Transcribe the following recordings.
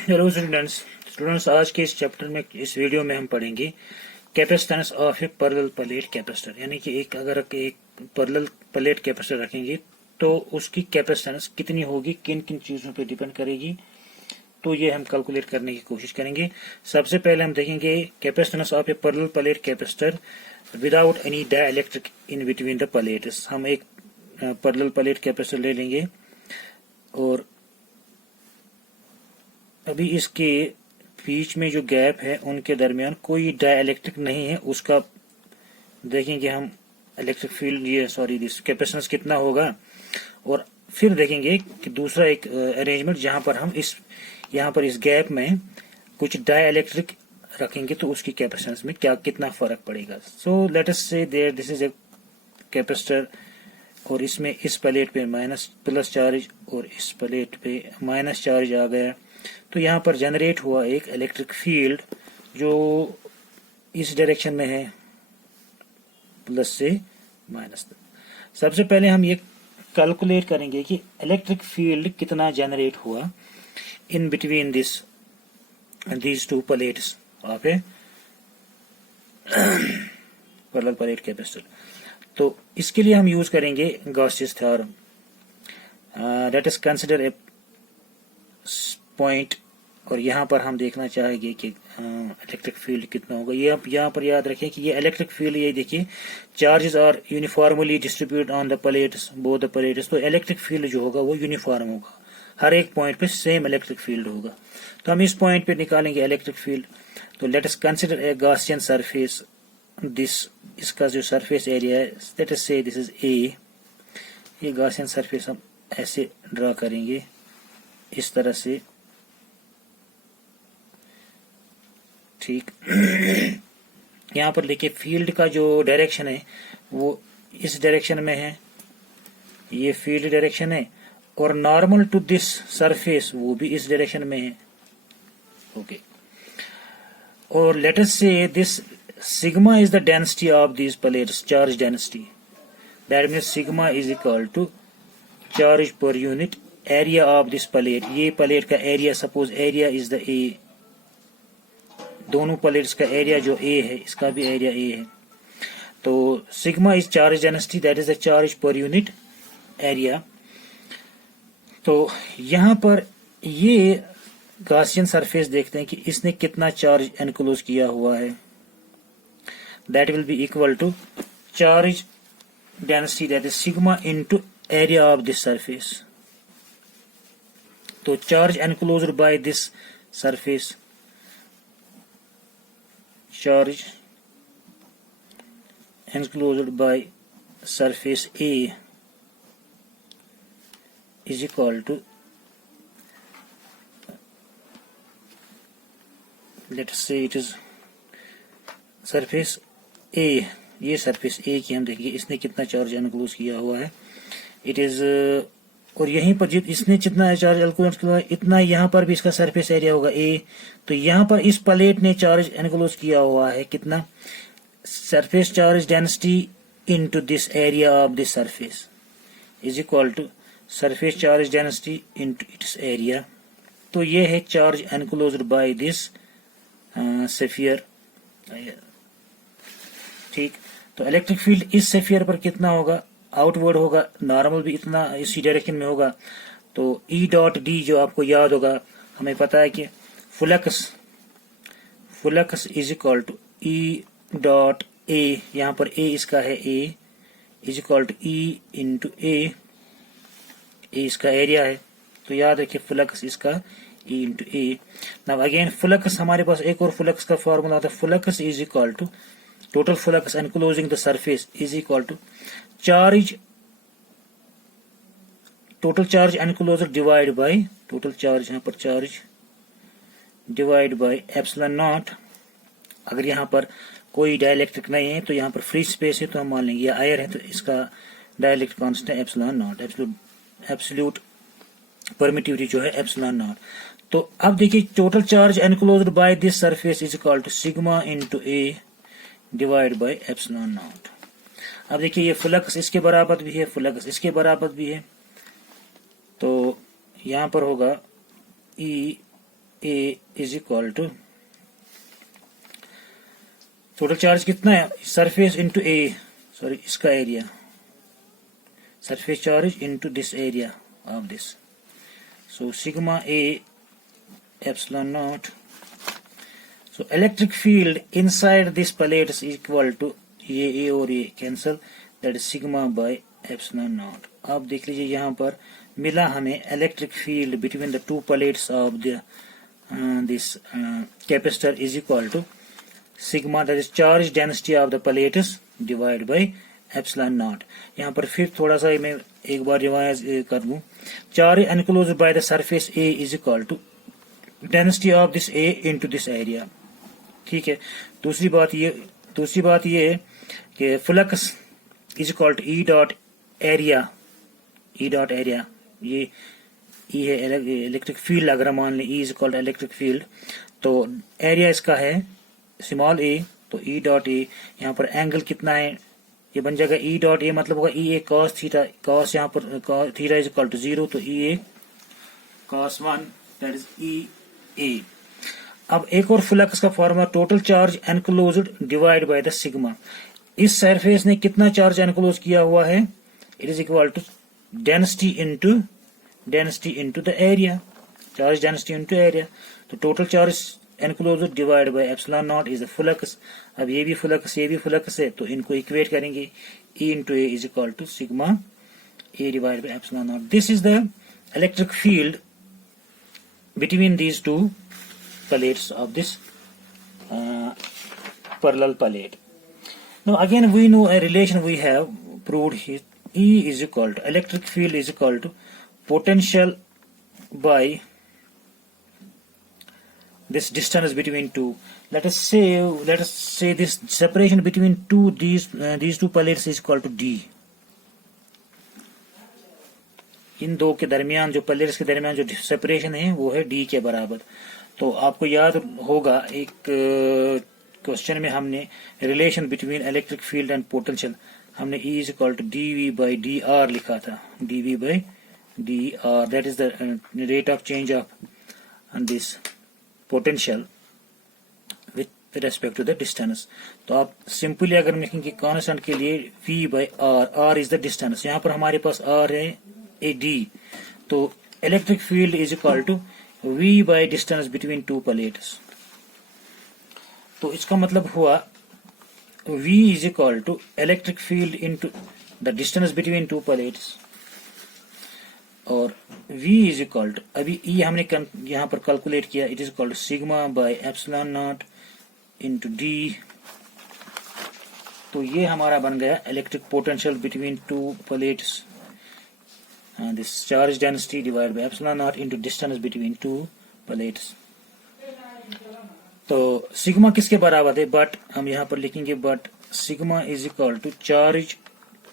Hello students आज के इस चैप्टर में इस वीडियो में हम पढ़ेंगे capacitance of a parallel plate capacitor. यानी कि अगर एक पैरेलल प्लेट कैपेसिटर रखेंगे तो उसकी कैपेसिटेंस कितनी होगी, किन किन चीज़ों पे डिपेंड करेगी, तो ये हम कैलकुलेट करने की कोशिश करेंगे। सबसे पहले हम देखेंगे capacitance of a parallel plate capacitor without any dielectric in between the plates. हम एक पैरेलल प्लेट कैपेसिटर ले लेंगे और अभी इसके बीच में जो गैप है उनके दरमियान कोई डाइलेक्ट्रिक नहीं है, उसका देखेंगे हम इलेक्ट्रिक फील्ड दिस कैपेसिटेंस कितना होगा। और फिर देखेंगे कि दूसरा एक अरेंजमेंट जहां पर हम यहाँ पर इस गैप में कुछ डाइलेक्ट्रिक रखेंगे तो उसकी कैपेसिटेंस में कितना फर्क पड़ेगा। सो let us say there this is a capacitor और इसमें इस प्लेट पे प्लस चार्ज और इस प्लेट पे माइनस चार्ज आ गया, तो यहाँ पर जनरेट हुआ एक इलेक्ट्रिक फील्ड जो इस डायरेक्शन में है प्लस से माइनस तक। सबसे पहले हम ये कैलकुलेट करेंगे कि इलेक्ट्रिक फील्ड कितना जनरेट हुआ in between these two plates of a parallel plate capacitor. तो इसके लिए हम यूज करेंगे Gauss's theorem. Let us consider a point और यहाँ पर हम देखना चाहेंगे कि इलेक्ट्रिक फील्ड कितना होगा। ये आप यहाँ पर याद रखें कि ये इलेक्ट्रिक फील्ड, ये देखिए charges are uniformly distributed on the plates both the plates. तो इलेक्ट्रिक फील्ड जो होगा वो यूनिफॉर्म होगा, हर एक पॉइंट पे सेम इलेक्ट्रिक फील्ड होगा। तो हम इस पॉइंट पे निकालेंगे इलेक्ट्रिक फील्ड। तो लेट अस कंसीडर ए गॉसियन सरफेस। इसका जो सरफेस एरिया है, late us say this is ए। ये गॉसियन सरफेस हम ऐसे ड्रा करेंगे इस तरह से, ठीक। यहाँ पर देखिए फील्ड का जो डायरेक्शन है वो इस डायरेक्शन में है, ये फील्ड डायरेक्शन है, और नॉर्मल टू दिस सरफेस वो भी इस डायरेक्शन में है। ओके, और let us say this sigma is the density of these plates, charge density. That means sigma is equal to charge पर unit area of this plate. ये plate का area, suppose area is the A, दोनों plates का area जो ए है इसका भी area A है। तो sigma is charge density, that is the charge पर यूनिट एरिया। तो यहाँ पर ये गॉसियन सरफेस देखते हैं कि इसने कितना चार्ज एनक्लोज किया हुआ है। That will be equal to charge density, that is sigma into area of this surface. तो charge enclosed by this surface, charge enclosed by surface A is equal to, let us say it is surface A। ये surface A की हम देखेंगे इसने कितना charge enclose किया हुआ है। इट इज, और यहीं पर इसने जितना चार्ज एनक्लोज किया है इतना यहाँ पर भी इसका सरफेस एरिया होगा ए। तो यहाँ पर इस प्लेट ने चार्ज एनक्लोज किया हुआ है कितना, surface charge density into this area of this surface is equal to surface charge density into its area. तो ये है charge enclosed by this sphere, ठीक। तो इलेक्ट्रिक फील्ड इस स्फीयर पर कितना होगा, आउटवर्ड होगा, नॉर्मल भी इतना इसी डायरेक्शन में होगा। तो E डॉट डी जो आपको याद होगा, हमें पता है कि flux is equal to E dot A, यहाँ पर A इसका है A is equal to E into A इसका एरिया है। तो याद रखिए फ्लक्स इसका E into A. Now again flux, हमारे पास एक और फ्लक्स का फॉर्मूला था, flux is equal to total flux enclosing the surface is equal to total charge enclosure divided by total charge, यहाँ पर charge divide by epsilon naught। अगर यहाँ पर कोई डाइलेक्ट्रिक नहीं है तो यहाँ पर फ्री स्पेस है, तो हम मान लेंगे ये आयर है, तो इसका डाइलेक्ट्रिक कांस्टेंट है epsilon naught, एब्सोल्यूट परमिटिविटी जो है epsilon naught। तो अब देखिए total charge enclosed by this surface is equal to sigma into A divide by epsilon naught. अब देखिए ये फ्लक्स इसके बराबर भी है, फ्लक्स इसके बराबर भी है, तो यहाँ पर होगा E A is equal to, total charge कितना है, सरफेस इंटू ए, सॉरी इसका area, surface charge into this area of this. So sigma A epsilon naught. So electric field inside this plate is equal to ये A और A cancel, that is sigma by epsilon naught. आप देख लीजिए यहाँ पर मिला हमें electric field between the two plates of the this capacitor is equal to sigma, that is charge density of the plates divided by epsilon not. यहाँ पर फिर थोड़ा सा मैं एक बार रिवाइज कर दूं. Charge enclosed by the surface A is equal to density of this A into this area. ठीक है. दूसरी बात ये कि flux is equal to E dot area. ये ई है इलेक्ट्रिक फील्ड. अगर मान लें E is equal to electric field, तो एरिया इसका है स्मॉल ए, तो ई डॉट ए. यहाँ पर एंगल कितना है, ये बन जाएगा ई डॉट ए, मतलब होगा E A cos theta. Cos यहाँ पर थीटा इज इक्वल टू 0, तो E A cos 1, that is E A. अब एक और फ्लक्स का formula, total charge enclosed divide by the sigma. इस सरफेस ने कितना चार्ज एनक्लोज किया हुआ है, it is equal to density into the area. Charge density into area. तो total charge enclosed divide by epsilon naught is the flux. अब ये भी फ्लक्स है, तो इनको इक्वेट करेंगे. E into A is equal to sigma A divide by epsilon naught. This is the electric field between these two plates of this parallel plate. Now again we know a relation we have proved here. E is equal to electric field is equal to potential by this distance between two. Let us say this separation between these two plates is equal to d. इन दो के दरमियान, जो plates के दरमियान जो separation है वो है d के बराबर. तो आपको याद होगा एक क्वेश्चन में हमने relation between electric field and potential, हमने E is equal to dV by dr लिखा था. dV by dr, that is the rate of change of this potential with respect to the distance. तो आप simply अगर लिखेंगे constant के लिए V by r is the distance. यहाँ पर हमारे पास r है a d, तो electric field is equal to V by distance between two plates. तो इसका मतलब हुआ V is equal to electric field into the distance between two plates, और V is equal to, अभी E हमने यहाँ पर कैलकुलेट किया, it is equal to sigma by epsilon naught into D. तो ये हमारा बन गया electric potential between two plates. This charge density divided by epsilon naught into distance between two plates. तो सिग्मा किसके बराबर है, बट हम यहाँ पर लिखेंगे but sigma is equal to charge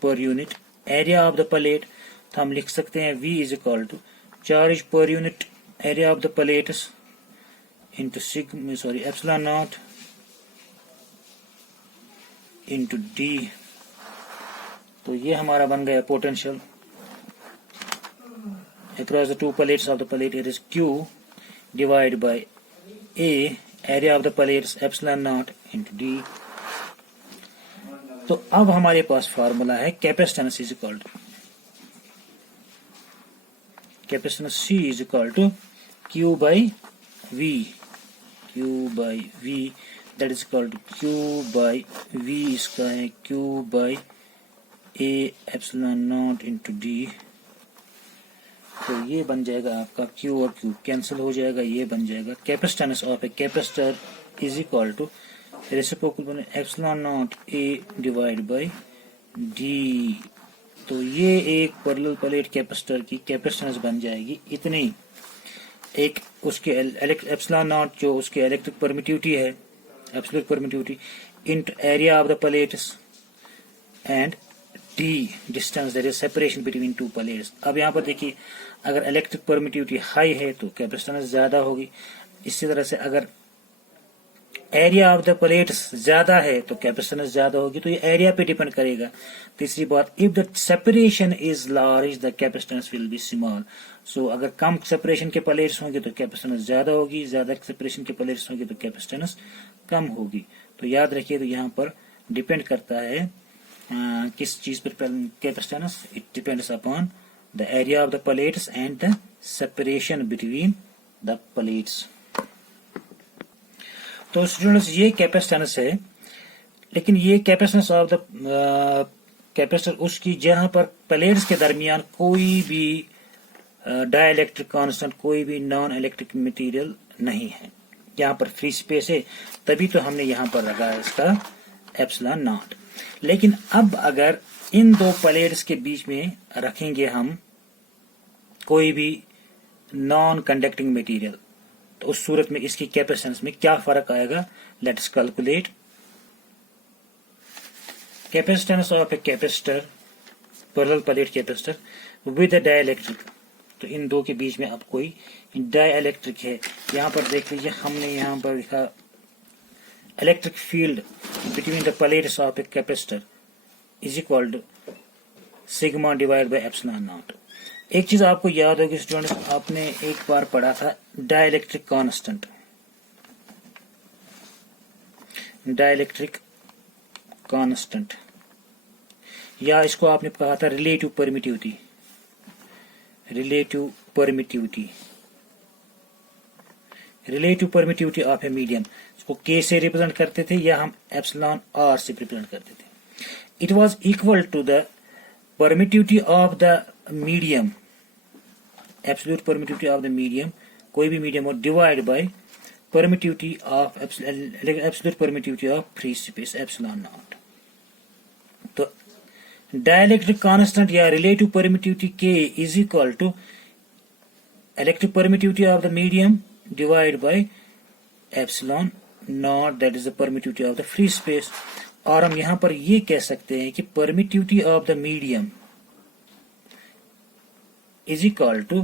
पर unit area of the plate. तो हम लिख सकते हैं V is equal to charge पर unit area of the plates into epsilon naught into D. तो ये हमारा बन गया potential across the two plates of the plate. It is Q divided by A, area of the plates, epsilon naught into D. तो अब हमारे पास formula है capacitance is equal to capacitance C is equal to Q by V, that is equal to Q by V. इसका है Q by A epsilon naught into D. तो ये बन जाएगा आपका Q और Q कैंसिल हो जाएगा, ये बन जाएगा capacitance of a capacitor is equal to reciprocal epsilon naught A divide by D. तो ये एक पैरेलल प्लेट कैपेसिटर की कैपेसिटेंस बन जाएगी इतनी. एक उसके एप्सिलॉन नॉट जो उसके इलेक्ट्रिक परमिटिविटी है, absolute permittivity, into area of the plates and D distance, that is separation between two plates. अब यहाँ पर देखिए, अगर इलेक्ट्रिक परमिटिविटी हाई है तो कैपेसिटेंस ज्यादा होगी. इसी तरह से अगर एरिया ऑफ द प्लेट्स ज्यादा है तो कैपेसिटेंस ज्यादा होगी, तो ये एरिया पे डिपेंड करेगा। तीसरी बात, if the separation is large the capacitance will be small. So अगर कम सेपरेशन के प्लेट्स होंगे तो कैपेसिटेंस ज्यादा होगी, ज्यादा सेपरेशन के प्लेट्स होंगे तो कैपेसिटेंस कम होगी। तो याद रखिए, तो यहाँ पर डिपेंड करता है किस चीज पर capacitance, it depends upon the area of the plates and the separation between the plates. तो स्टूडेंट्स ये कैपेसिटेंस है, लेकिन ये कैपेसिटेंस ऑफ द कैपेसिटर उसकी जहां पर प्लेट्स के दरमियान कोई भी डाइलेक्ट्रिक कांस्टेंट, कोई भी नॉन इलेक्ट्रिक मटेरियल नहीं है, यहाँ पर फ्री स्पेस है, तभी तो हमने यहाँ पर रखा है इसका एप्सिलॉन नॉट। लेकिन अब अगर इन दो प्लेट्स के बीच में रखेंगे हम कोई भी नॉन कंडक्टिंग मटेरियल, तो उस सूरत में इसकी कैपेसिटेंस में क्या फर्क आएगा। Let's calculate capacitance of a capacitor, parallel plate capacitor with a dielectric. तो इन दो के बीच में अब कोई डाइलेक्ट्रिक है। यहाँ पर देख लीजिए, हमने यहाँ पर लिखा electric field between the plates of a capacitor is equal to sigma divide by epsilon naught. एक चीज आपको याद होगी स्टूडेंट्स, आपने एक बार पढ़ा था डाइलेक्ट्रिक कांस्टेंट, डाइलेक्ट्रिक कांस्टेंट, या इसको आपने कहा था relative permittivity, relative permittivity, relative permittivity of a medium. इसको के से रिप्रेजेंट करते थे या हम एप्सिलॉन आर से रिप्रेजेंट करते थे। It was equal to the permittivity of the medium, absolute permittivity of the medium, कोई भी मीडियम हो, divide by permittivity of absolute permittivity of free space epsilon naught. तो डाइलेक्ट्रिक कांस्टेंट या relative permittivity K is equal to electric permittivity of the medium divide by epsilon naught, that is the permittivity of the free space. और हम यहां पर ये कह सकते हैं कि permittivity of the medium is equal to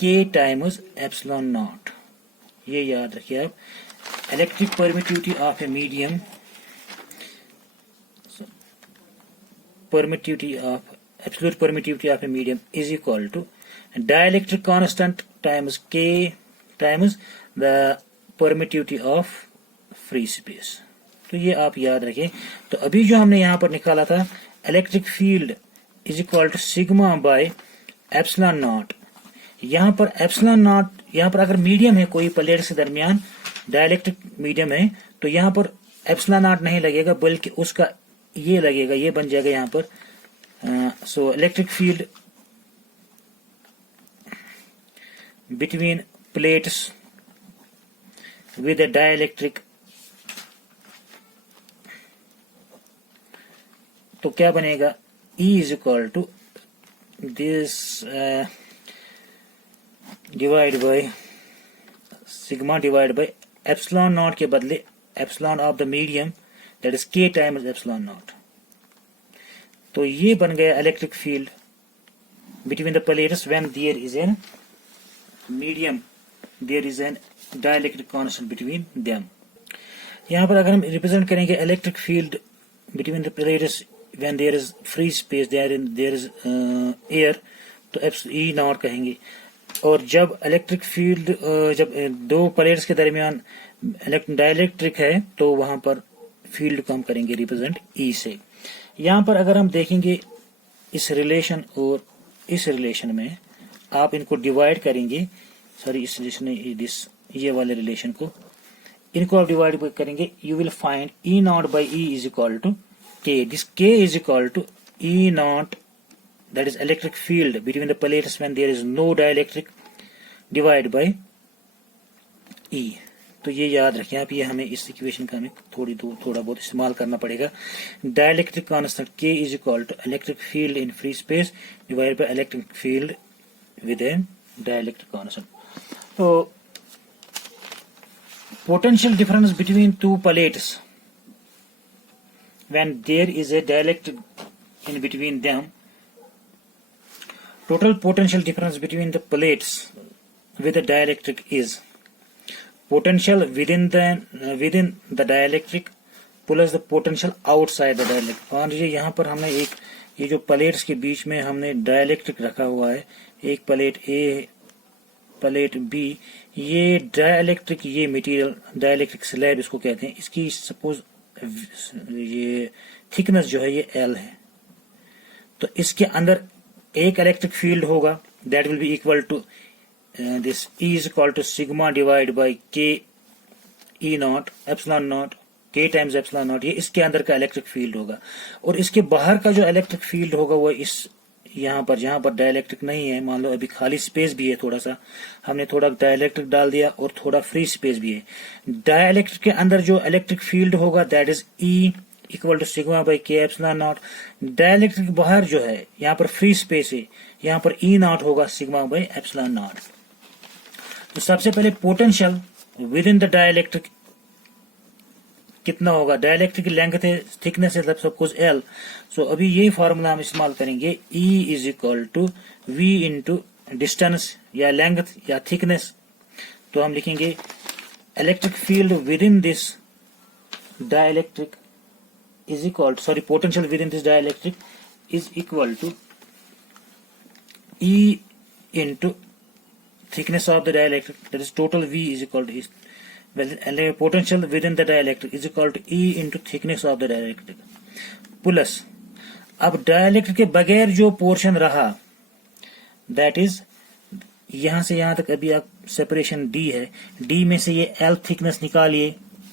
K times epsilon naught. ये याद रखिए आप, electric permittivity of a medium, permittivity of absolute permittivity of a medium is equal to dielectric constant times K times the permittivity of free space. तो ये आप याद रखें। तो अभी जो हमने यहां पर निकाला था electric field is equal to sigma by epsilon naught, यहां पर एप्सिलॉन नॉट, यहां पर अगर मीडियम है कोई प्लेट्स के दरमियान, डाइलेक्ट्रिक मीडियम है, तो यहां पर एप्सिलॉन नॉट नहीं लगेगा बल्कि उसका ये लगेगा, ये बन जाएगा यहां पर। So electric field between plates with a dielectric, तो क्या बनेगा, E is equal to this divide by sigma divide by epsilon naught के बदले epsilon of the medium, that is K times epsilon naught. तो ये बन गया electric field between the plates when there is an medium, there is an dielectric constant between them. यहाँ पर अगर हम रिप्रेजेंट करेंगे electric field between the plates when there is free space, there is air, तो E not कहेंगे। और जब electric field जब दो प्लेट्स के दरमियान डाइलेक्ट्रिक है तो वहां पर फील्ड को हम करेंगे रिप्रेजेंट E से। यहाँ पर अगर हम देखेंगे इस रिलेशन और इस रिलेशन में, आप इनको डिवाइड करेंगे, सॉरी इस रिलेशन ये वाले रिलेशन को, इनको आप डिवाइड करेंगे, you will find E naught by E is equal to K. This K is equal to E naught, that is electric field between the plates when there is no dielectric, divided by E. तो ये याद रखें आप, ये हमें इस equation का हमें थोड़ा बहुत इस्तेमाल करना पड़ेगा। Dielectric constant K is equal to electric field in free space divided by electric field within dielectric constant. तो potential difference between two plates when there is a dielectric in between them, total potential difference between the plates with a dielectric is potential within the dielectric plus the potential outside the dielectric. और यहाँ पर हमने एक ये जो plates के बीच में हमने डाइलेक्ट्रिक रखा हुआ है, एक प्लेट ए प्लेट बी, ये डाइलेक्ट्रिक, ये मटेरियल डाइलेक्ट्रिक स्लैब इसको कहते हैं, इसकी सपोज ये थिकनेस जो है ये एल है, तो इसके अंदर एक इलेक्ट्रिक फील्ड होगा that will be equal to this E is equal to sigma divide by K E naught epsilon naught K times epsilon naught, ये इसके अंदर का इलेक्ट्रिक फील्ड होगा। और इसके बाहर का जो इलेक्ट्रिक फील्ड होगा वो इस यहाँ पर जहां पर डाइलेक्ट्रिक नहीं है, मान लो अभी खाली स्पेस भी है, थोड़ा सा हमने थोड़ा डाइलेक्ट्रिक डाल दिया और थोड़ा फ्री स्पेस भी है, डाइलेक्ट्रिक के अंदर जो इलेक्ट्रिक फील्ड होगा that is E equal to sigma by K epsilon naught. Dielectric बाहर जो है यहाँ पर फ्री स्पेस है, यहाँ पर ई नॉट होगा सिग्मा बाई एप्सिलॉन नॉट। तो सबसे पहले potential within the dielectric कितना होगा, डाइलेक्ट्रिक लेंथ है, थिकनेस है सब कुछ एल, सो अभी ये फॉर्मूला हम इस्तेमाल करेंगे, E is equal to V into distance या लेंथ या थिकनेस। तो हम लिखेंगे electric field within this dielectric is equal to, sorry potential within this dielectric is equal to E into thickness of the dielectric, that is total V is equal to potential within the dielectric is equal to E into thickness of the dielectric plus, अब dielectric के बगैर जो portion रहा that is यहां से यहां तक अभी आप सेपरेशन D है, D में से ये L थिकनेस निकालिए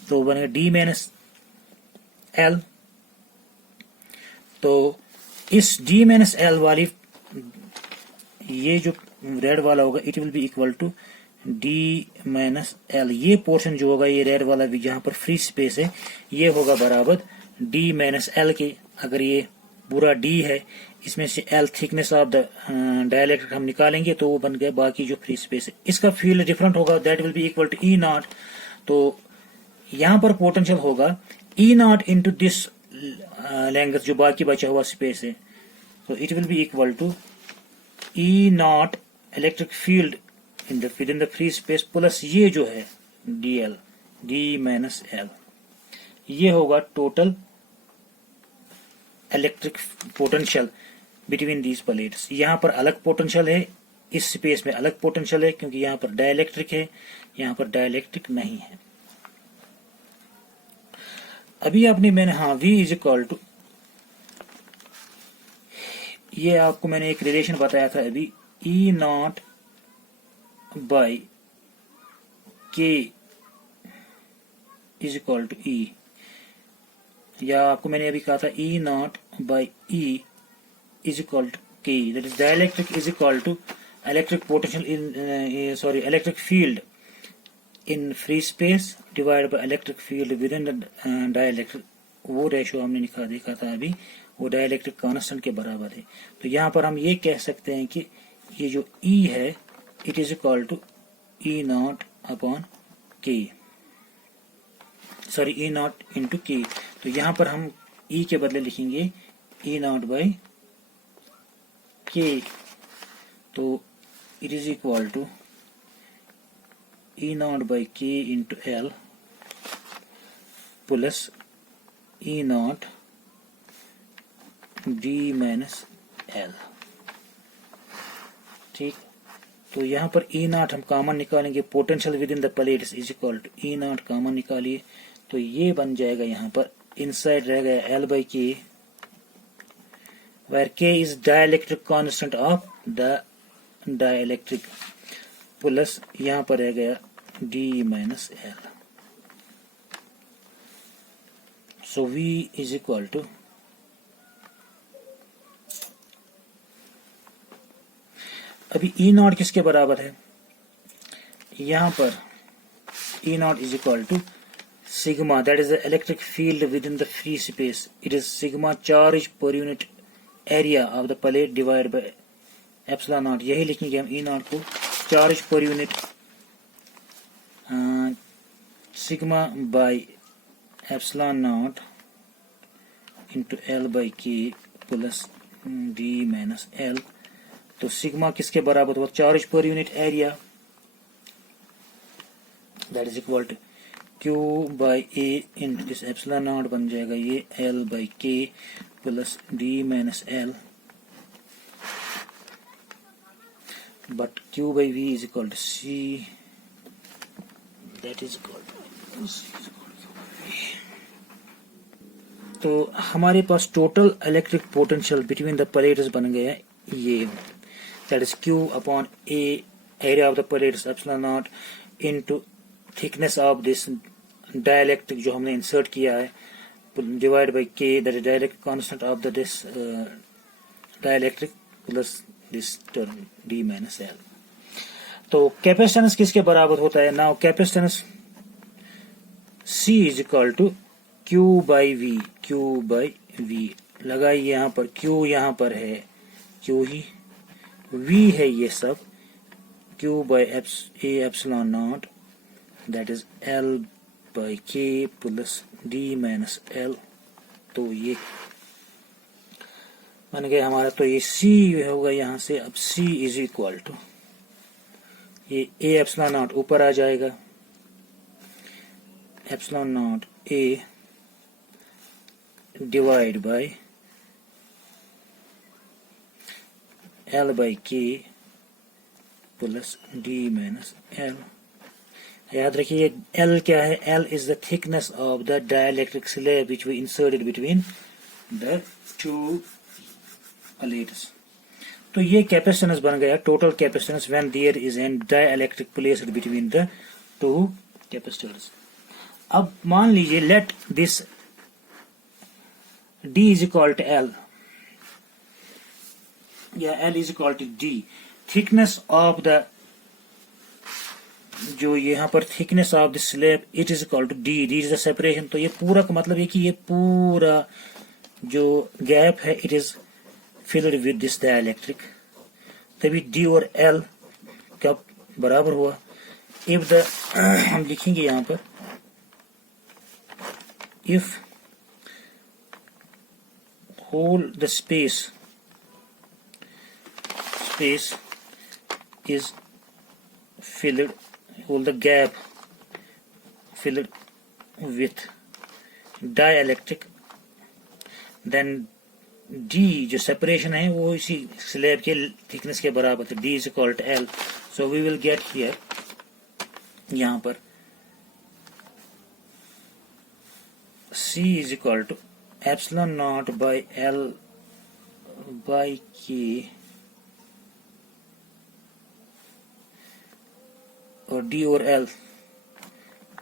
तो बनेगा D माइनस L। तो इस D माइनस L वाली ये जो रेड वाला होगा it will be equal to D minus L, ये पोर्शन जो होगा ये रेड वाला भी जहां पर फ्री स्पेस है ये होगा बराबर D माइनस L के। अगर ये पूरा D है इसमें से L thickness of the dielectric हम निकालेंगे तो वो बन गया बाकी जो फ्री स्पेस है, इसका फील्ड डिफरेंट होगा that will be equal to E naught. तो यहां पर पोटेंशियल होगा E naught into this length जो बाकी बचा हुआ स्पेस है, तो it will be equal to E naught electric field within the free space plus ये जो है DL D माइनस L, ये होगा total electric potential between these plates. यहाँ पर अलग पोटेंशियल है, इस स्पेस में अलग पोटेंशियल है क्योंकि यहाँ पर डाइलेक्ट्रिक है, यहाँ पर डाइलेक्ट्रिक नहीं है। अभी आपने मैंने V इज इक्वल टू, ये आपको मैंने एक रिलेशन बताया था अभी, E naught by K is equal to E, या आपको मैंने अभी कहा था E naught by E is equal to K, that is dielectric is equal to electric potential in sorry electric field in free space divide by electric field within the dielectric, वो ratio हमने देखा था अभी, वो dielectric constant के बराबर है। तो यहाँ पर हम ये कह सकते हैं कि ये जो E है it is equal to E naught upon K, sorry E naught into K. तो यहाँ पर हम E के बदले लिखेंगे E नॉट बाई के, तो it is equal to E naught by K into L plus E naught D minus L। ठीक, तो यहाँ पर E नॉट हम कॉमन निकालेंगे, potential within the plates is equal to E naught common निकालिए तो ये बन जाएगा, यहाँ पर इनसाइड रह गया L by K, where K is dielectric constant of the dielectric plus यहाँ पर रह गया D minus L। So V is equal to, अभी E नॉट किसके बराबर है, यहाँ पर E naught is equal to sigma, that is the electric field within the free space, it is sigma charge पर unit area of the plate divide by epsilon naught. यही लिखेंगे हम E not को, charge पर unit sigma by epsilon naught into L by K plus D minus L। तो sigma किसके बराबर हुआ, चार्ज पर unit area, that is equal to Q by A into this epsilon naught बन जाएगा ये L by K plus D minus L, but Q by V is equal to C, that is equal to तो हमारे पास total electric potential between the plates बन गया ये, that is Q upon a area of the plates epsilon naught into thickness of this dielectric जो हमने insert किया है divide by K that is dielectric constant of the this dielectric plus this term D minus L। तो capacitance किसके बराबर होता है? Now capacitance C is equal to Q by V, Q by V लगाइए यहाँ पर, Q यहाँ पर है, Q ही V है ये सब, Q by A epsilon naught that is L by K plus D minus L। तो ये बन गया हमारा, तो ये C होगा यहाँ से। अब C इज इक्वल टू ये A एप्सिलॉन नॉट ऊपर आ जाएगा, epsilon naught A divide by L by K plus D minus L। याद रखिए L क्या है? L is the thickness of the dielectric slab which we inserted between the two plates. तो ये capacitance बन गया total capacitance when there is an dielectric placed between the two capacitors. अब मान लीजिए let this D is equal to L या L is equal to D, thickness of the जो यहाँ पर thickness of the slab it is equal to D, D is the separation. तो ये पूरा का मतलब है कि ये पूरा जो गैप है it is filled with this dielectric, तभी D और L का बराबर हुआ। इफ द हम लिखेंगे यहाँ पर if whole the space is filled, whole the gap filled with dielectric, then D जो separation है वो इसी स्लैब के थिकनेस के बराबर है, D is equal to L। so we will get here यहाँ पर C is equal to epsilon naught by L by K और D और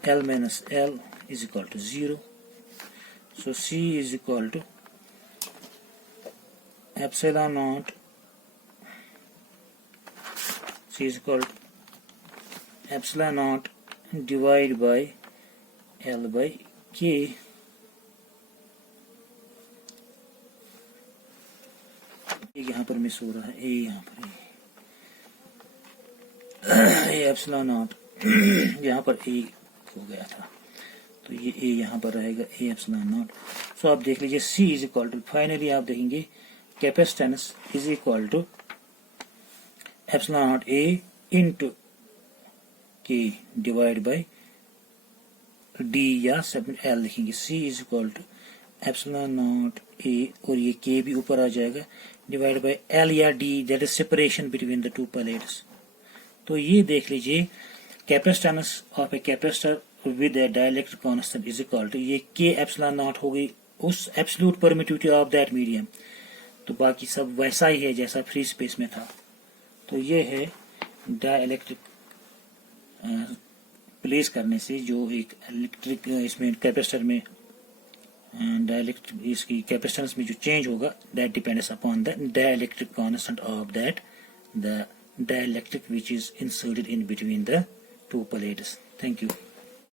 L minus L is equal to 0। So C is equal to epsilon naught, C is equal to epsilon naught divide by L by K। यहाँ पर miss हो रहा है ए, यहाँ पर A epsilon not यहाँ पर ए हो गया था, तो ये ए यहाँ पर रहेगा ए एप्सिलॉन नॉट। सो आप देख लीजिए C is equal to, finally आप देखेंगे capacitance is equal to epsilon naught A into K divide by D या L लिखेंगे। C is equal to epsilon naught A और ये के भी ऊपर आ जाएगा डिवाइड बाय L या D that is separation between the two plates. तो ये देख लीजिए capacitance of a capacitor with a dielectric constant is equal to ये के एप्सिलॉन नॉट हो गई उस absolute permittivity of that medium, तो बाकी सब वैसा ही है जैसा फ्री स्पेस में था। तो ये है डाइलेक्ट्रिक प्लेस करने से जो एक इलेक्ट्रिक इसमें कैपेसिटर में डाइलेक्ट्रिक इसकी कैपेसिटेंस में जो चेंज होगा that depends upon the dielectric constant of that the dielectric which is inserted in between the two plates. Thank you.